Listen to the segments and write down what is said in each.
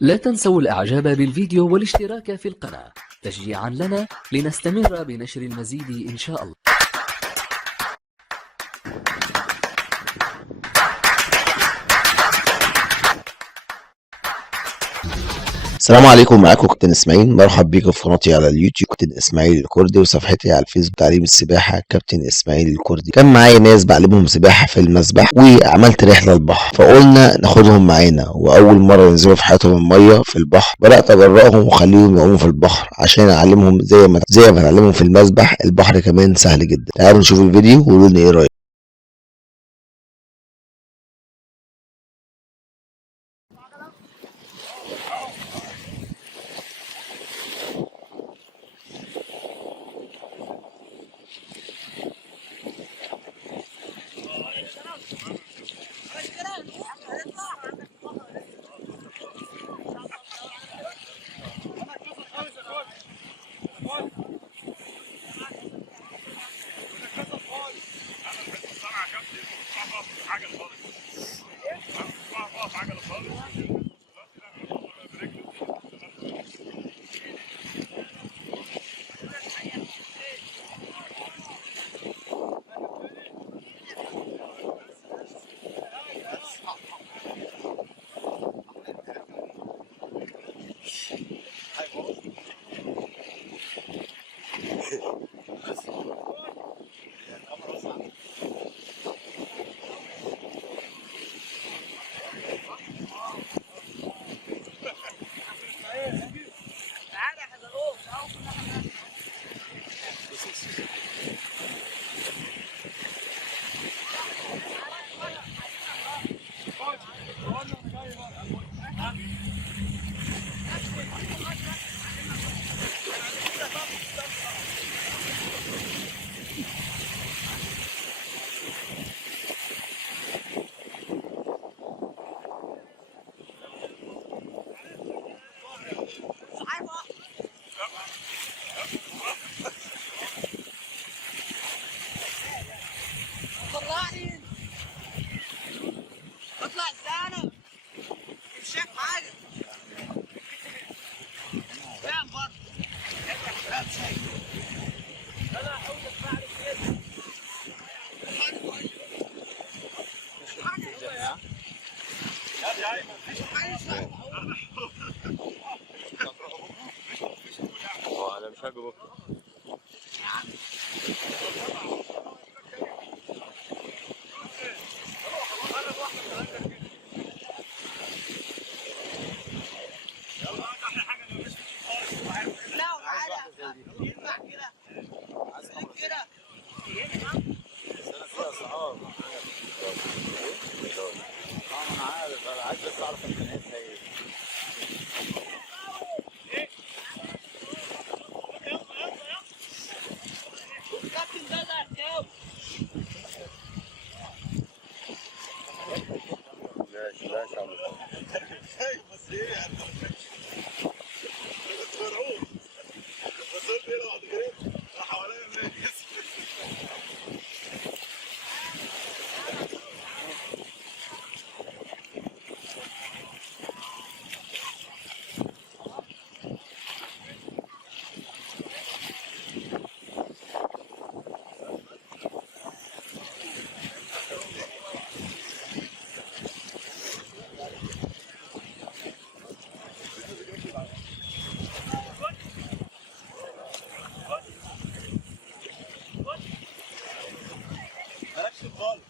لا تنسوا الإعجاب بالفيديو والاشتراك في القناة تشجيعا لنا لنستمر بنشر المزيد إن شاء الله. السلام عليكم، معاكم كابتن اسماعيل. مرحب بيكم في قناتي على اليوتيوب كابتن اسماعيل الكردي، وصفحتي على الفيسبوك تعليم السباحه كابتن اسماعيل الكردي. كان معايا ناس بعلمهم سباحه في المسبح، وعملت رحله البحر، فقلنا ناخدهم معانا، واول مره ينزلوا في حياتهم الميه في البحر بدات اجرأهم واخليهم يعوموا في البحر عشان اعلمهم زي ما اتعلمهم في المسبح. البحر كمان سهل جدا. تعالوا نشوف الفيديو وقولوا لنا ايه رايكم. طلعني اطلع لسانك مش شايف حاجه. فاهم برضه لا شيء. انا احاول ادفع لك كده انا مش هاجي بكره. لا وعلى ينفع كده كده. انا عارف، انا عايز بس اعرف امكانياتها ايه. كابتن ده هتجاوب. ماشي ماشي يا عم. بس ايه يعني مرعوب. بس قلت ايه لو هتغرق حواليا من الجسم. مالكش خالص.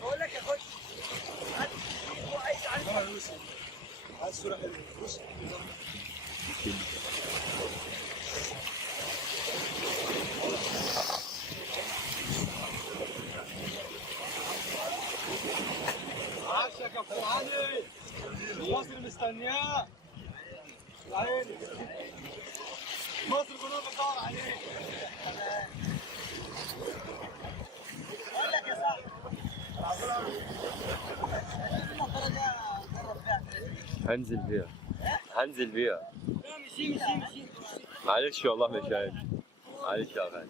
بقول لك يا خش عايز صورة حلوة. بص عاش يا كابتن علي، مصر مستنياه. عيني مصر كلها بتدور عليك. بقول لك يا صاحبي النضاره دي اجرب فيها. هنزل بيها. لا مش معلش والله مش عارف. معلش يا غالي.